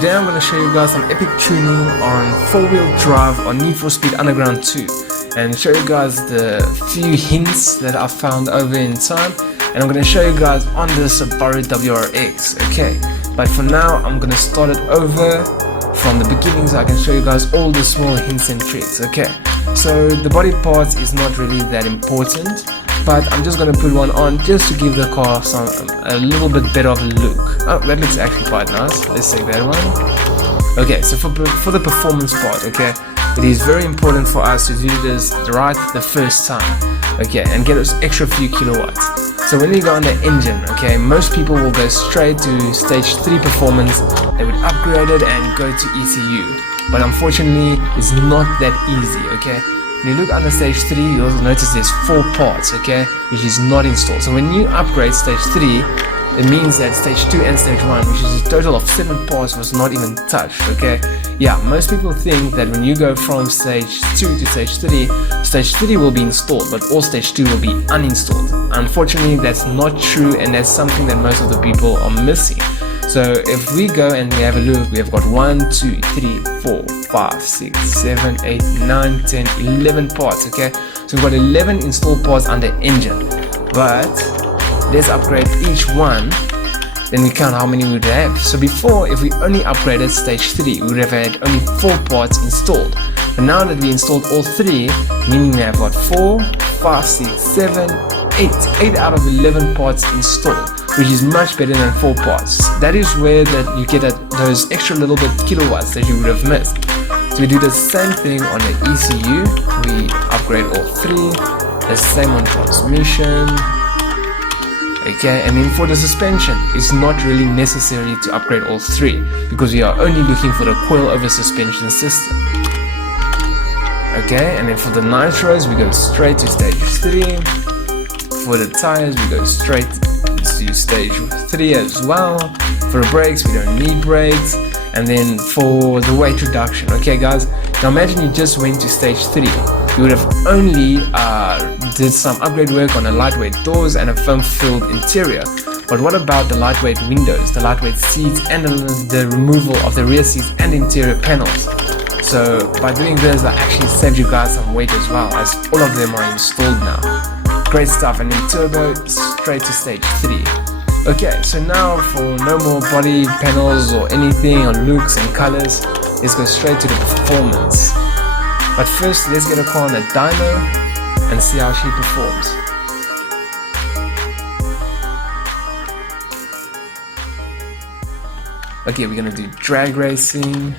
Today I'm going to show you guys some epic tuning on 4-wheel drive on Need for Speed Underground 2 and show you guys the few hints that I found over in time, and I'm going to show you guys on the Subaru WRX. Okay, but for now I'm going to start it over from the beginning so I can show you guys all the small hints and tricks. Okay, so the body parts is not really that important, but I'm just going to put one on just to give the car a little bit better of a look. Oh, that looks actually quite nice. Let's take that one. Okay, so for the performance part, okay, it is very important for us to do this right the first time, okay, and get us extra few kilowatts. So when we go on the engine, okay, most people will go straight to stage 3 performance. They would upgrade it and go to ECU, but unfortunately it's not that easy. Okay, when you look under stage 3, you'll notice there's 4 parts, okay, which is not installed. So when you upgrade stage 3, it means that stage 2 and stage 1, which is a total of 7 parts, was not even touched. Okay, yeah, most people think that when you go from stage 2 to stage 3 will be installed, but all stage 2 will be uninstalled. Unfortunately, that's not true, and that's something that most of the people are missing. So if we go and we have a look, we have got 1, 2, 3, 4, 5, 6, 7, 8, 9, 10, 11 parts. Okay, so we've got 11 installed parts under engine, but let's upgrade each one, then we count how many we would have. So before, if we only upgraded stage 3, we would have had only 4 parts installed. But now that we installed all 3, meaning we have got 4, 5, 6, 7, 8 out of 11 parts installed, which is much better than 4 parts. That is where that you get those extra little bit kilowatts that you would have missed. So we do the same thing on the ECU. We upgrade all 3. The same on transmission. Okay, and then for the suspension, it's not really necessary to upgrade all 3 because we are only looking for the coil over suspension system. Okay, and then for the nitros, we go straight to stage 3. For the tires, we go straight to stage 3 as well. For the brakes, we don't need brakes. And then for the weight reduction, okay guys, now imagine you just went to stage 3. You would have only did some upgrade work on the lightweight doors and a foam-filled interior. But what about the lightweight windows, the lightweight seats, and the removal of the rear seats and interior panels? So by doing this, I actually saved you guys some weight as well, as all of them are installed now. Great stuff. And then turbo, straight to stage 3. Okay, so now for no more body panels or anything on looks and colors, let's go straight to the performance. But first, let's get a car on a dyno and see how she performs. Okay, we're gonna do drag racing.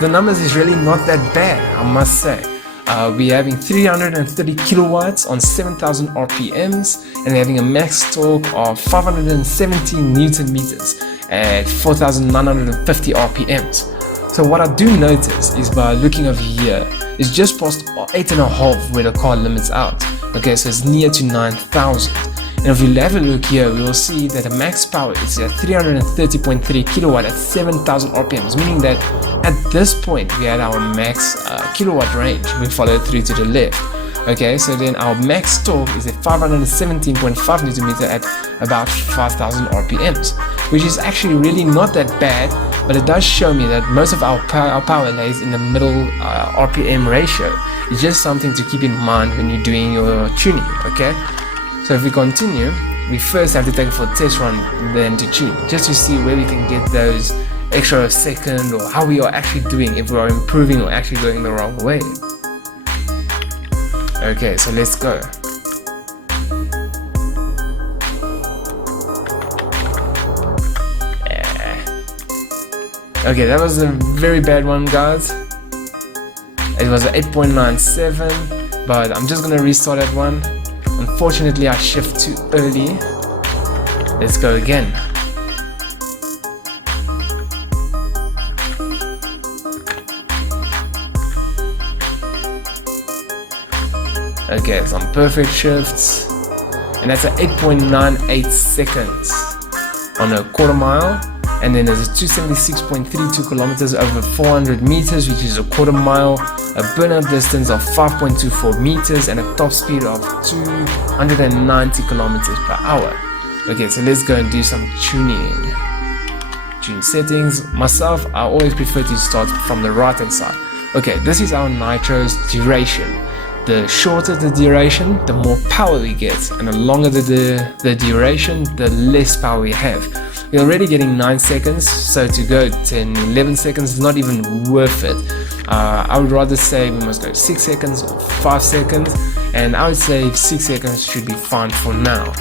The numbers is really not that bad, I must say. We're having 330 kilowatts on 7,000 RPMs, and we're having a max torque of 517 Newton meters at 4,950 RPMs. So what I do notice is, by looking over here, it's just past 8.5 where the car limits out. Okay, so it's near to 9,000. And if we have a look here, we will see that the max power is at 330.3 kilowatt at 7,000 RPMs, meaning that at this point we had our max kilowatt range. We follow through to the left. Okay, so then our max torque is at 517.5 Newton meter at about 5,000 RPMs, which is actually really not that bad, but it does show me that most of our power lays in the middle RPM ratio. It's just something to keep in mind when you're doing your tuning. Okay, so if we continue, we first have to take it for a test run, then to tune, just to see where we can get those extra second, or how we are actually doing, if we are improving or actually going the wrong way. Okay, so let's go. Okay, that was a very bad one, guys. It was an 8.97, but I'm just gonna restart that one. Unfortunately, I shift too early. Let's go again. Okay, some perfect shifts, and that's at 8.98 seconds on a quarter mile. and then there's a 276.32 kilometers over 400 meters, which is a quarter mile, a burnout distance of 5.24 meters, and a top speed of 290 kilometers per hour. Okay, so let's go and do some tuning. Tune settings. Myself, I always prefer to start from the right hand side. Okay, this is our nitro's duration. The shorter the duration, the more power we get, and the longer the duration, the less power we have. We're already getting 9 seconds, so to go 10, 11 seconds is not even worth it. I would rather say we must go 6 seconds or 5 seconds, and I would say 6 seconds should be fine for now.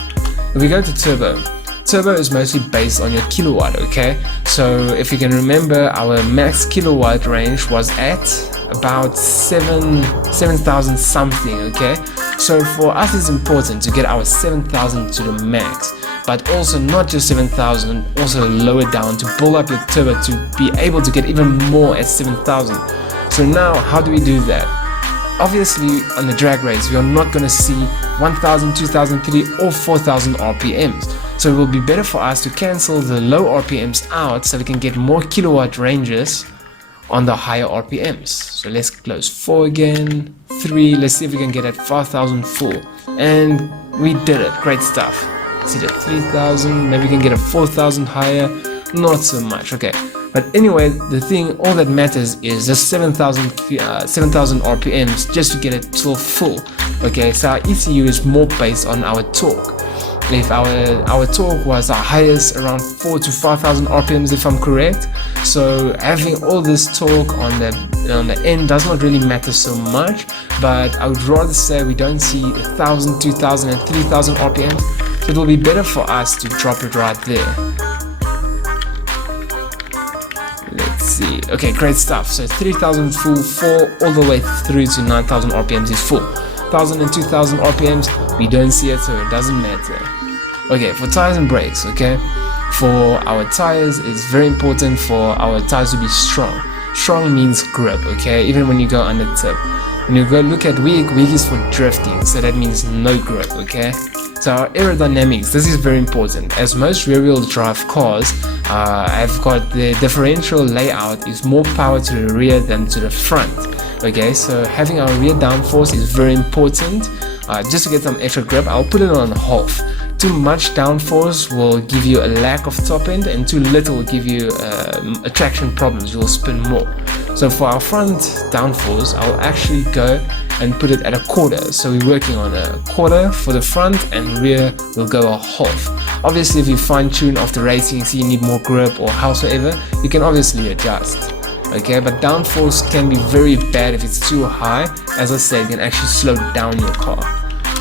If we go to turbo, turbo is mostly based on your kilowatt, okay? So if you can remember, our max kilowatt range was at about 7,000 something, okay? So for us it's important to get our 7,000 to the max, but also not just 7,000, also lower down to build up your turbo to be able to get even more at 7,000. So now how do we do that? Obviously on the drag race we are not going to see 1,000, 2,000, 3,000 or 4,000 RPMs. So it will be better for us to cancel the low RPMs out so we can get more kilowatt ranges on the higher RPMs. So let's close 4 again, 3, let's see if we can get at 5,000 full. And we did it, great stuff. See the 3,000, maybe we can get a 4,000 higher, not so much, okay. But anyway, the thing, all that matters is just 7,000 RPMs just to get it till full. Okay, so our ECU is more based on our torque. If our torque was our highest around 4,000 to 5,000 RPMs if I'm correct, so having all this torque on the end does not really matter so much, but I would rather say we don't see 1,000, 2,000 and 3,000 RPMs, so it will be better for us to drop it right there. Let's see, okay, great stuff. So 3,000 full, 4 all the way through to 9,000 RPMs is full. 1,000 and 2,000 RPMs, we don't see it, so it doesn't matter. Okay, for tires and brakes, okay, for our tires it's very important for our tires to be strong. Strong means grip, okay, even when you go under tip. When you go look at weak, weak is for drifting, so that means no grip, okay. So our aerodynamics, this is very important, as most rear-wheel drive cars have got the differential layout is more power to the rear than to the front. Okay, so having our rear downforce is very important. Just to get some extra grip, I'll put it on half. Too much downforce will give you a lack of top end, and too little will give you traction problems. You will spin more. So for our front downforce, I'll actually go and put it at a quarter. So we're working on a quarter for the front, and rear will go a half. Obviously, if you fine tune after racing, see you need more grip or howsoever, you can obviously adjust. Okay, but downforce can be very bad if it's too high. As I said, you can actually slow down your car.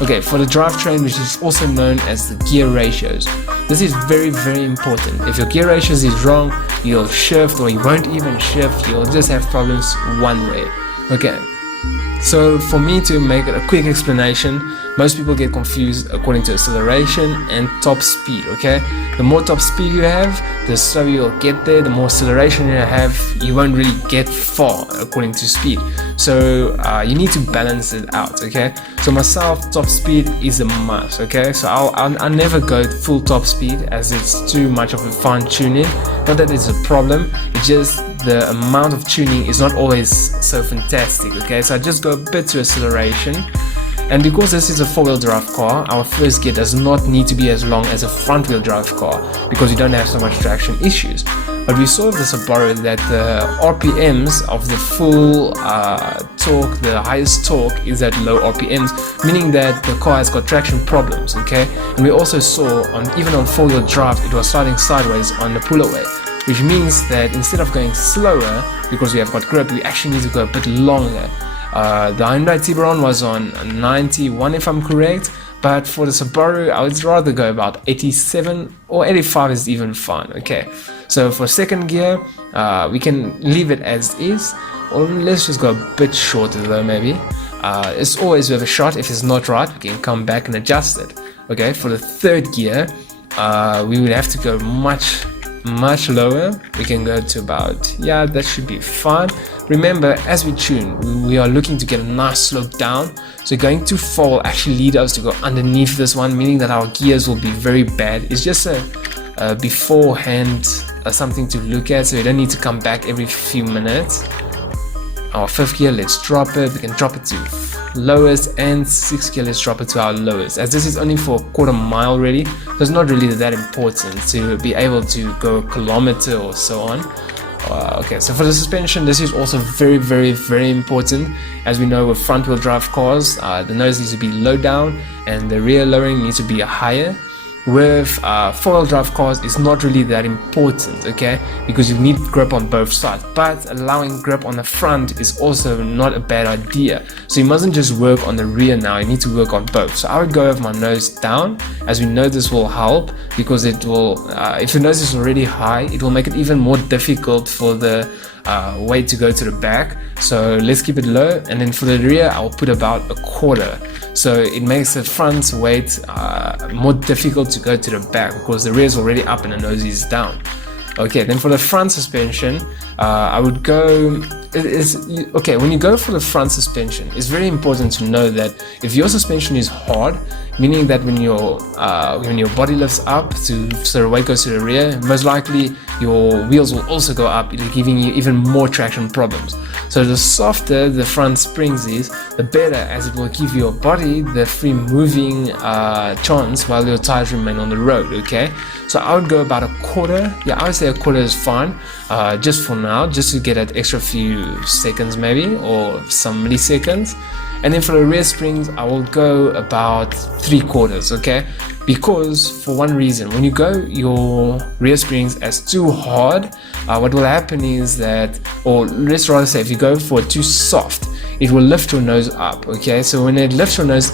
Okay, for the drivetrain, which is also known as the gear ratios, this is very, very important. If your gear ratios is wrong, you'll shift, or you won't even shift, you'll just have problems one way. Okay, so for me to make a quick explanation, most people get confused according to acceleration and top speed, okay? The more top speed you have, the slower you'll get there. The more acceleration you have, you won't really get far according to speed. So you need to balance it out, okay? So myself, top speed is a must, okay? So I'll never go full top speed as it's too much of a fine tuning. Not that it's a problem, it's just the amount of tuning is not always so fantastic, okay? So I just go a bit to acceleration. And because this is a four-wheel drive car, our first gear does not need to be as long as a front-wheel drive car because you don't have so much traction issues. But we saw with the Subaru that the RPMs of the full torque, the highest torque is at low RPMs, meaning that the car has got traction problems, okay? And we also saw, even on four-wheel drive, it was sliding sideways on the pull-away, which means that instead of going slower, because we have got grip, we actually need to go a bit longer. The Hyundai Tiburon was on 91 if I'm correct, but for the Subaru I would rather go about 87 or 85 is even fine, okay? So for second gear, we can leave it as is, or let's just go a bit shorter though maybe. It's always worth a shot. If it's not right, we can come back and adjust it. Okay, for the third gear, we would have to go much lower. We can go to about, yeah, that should be fine. Remember, as we tune, we are looking to get a nice slope down, so going too far will actually lead us to go underneath this one, meaning that our gears will be very bad. It's just a beforehand something to look at, so you don't need to come back every few minutes. Our 5th gear, let's drop it. We can drop it to lowest, and 6th gear, let's drop it to our lowest, as this is only for a quarter mile already, so it's not really that important to be able to go a kilometer or so on. Okay, so for the suspension, this is also very important. As we know, with front wheel drive cars, the nose needs to be low down and the rear lowering needs to be higher. With 4-wheel drive cars, it's not really that important, okay, because you need grip on both sides, but allowing grip on the front is also not a bad idea. So you mustn't just work on the rear now, you need to work on both. So I would go with my nose down, as we know this will help, because it will, if the nose is already high, it will make it even more difficult for the weight to go to the back. So let's keep it low, and then for the rear I'll put about a quarter, so it makes the front weight more difficult to go to the back because the rear is already up and the nose is down. Okay, then for the front suspension, I would go, okay, when you go for the front suspension, it's very important to know that if your suspension is hard, meaning that when your body lifts up so the weight goes to the rear, most likely your wheels will also go up, giving you even more traction problems. So the softer the front springs is, the better, as it will give your body the free moving chance while your tires remain on the road, okay? So I would go about a quarter. Yeah, I would say a quarter is fine, just for now, just to get that extra few seconds maybe, or some milliseconds. And then for the rear springs, I will go about 3/4, okay? Because for one reason, when you go your rear springs as too hard, what will happen is that, or let's rather say, if you go for too soft, it will lift your nose up, okay? So when it lifts your nose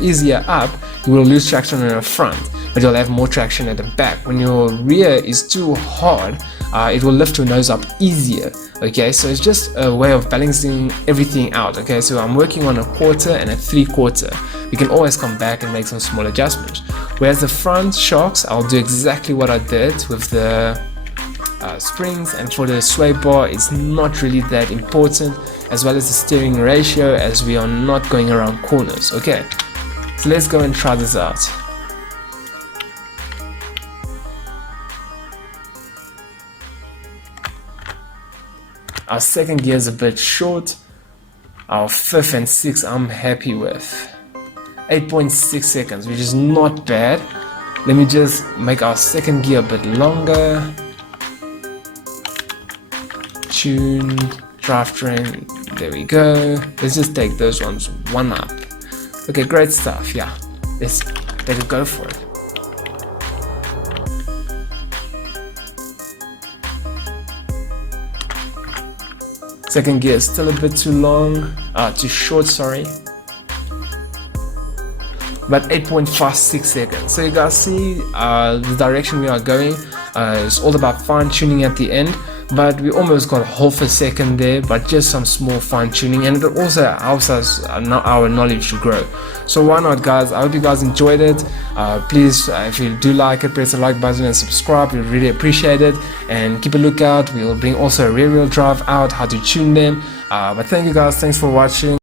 easier up, you will lose traction on the front, but you'll have more traction at the back. When your rear is too hard, it will lift your nose up easier, okay? So it's just a way of balancing everything out, okay? So I'm working on a quarter and a 3/4. We can always come back and make some small adjustments. Whereas the front shocks, I'll do exactly what I did with the springs, and for the sway bar, it's not really that important, as well as the steering ratio, as we are not going around corners, okay? So let's go and try this out. Our 2nd gear is a bit short. Our 5th and 6th I'm happy with. 8.6 seconds, which is not bad. Let me just make our 2nd gear a bit longer. Tune, Drivetrain, there we go. Let's just take those ones one up. Okay, great stuff, yeah. Let's let it go for it. Second gear is still a bit too long, too short, sorry. But 8.56 seconds. So you guys see the direction we are going. It's all about fine tuning at the end, but we almost got half a second there, but just some small fine tuning, and it also helps us our knowledge to grow. So why not, guys? I hope you guys enjoyed it. Please, if you do like it, press the like button and subscribe. We really appreciate it, and keep a lookout. We'll bring also a rear wheel drive out, how to tune them. But thank you guys, thanks for watching.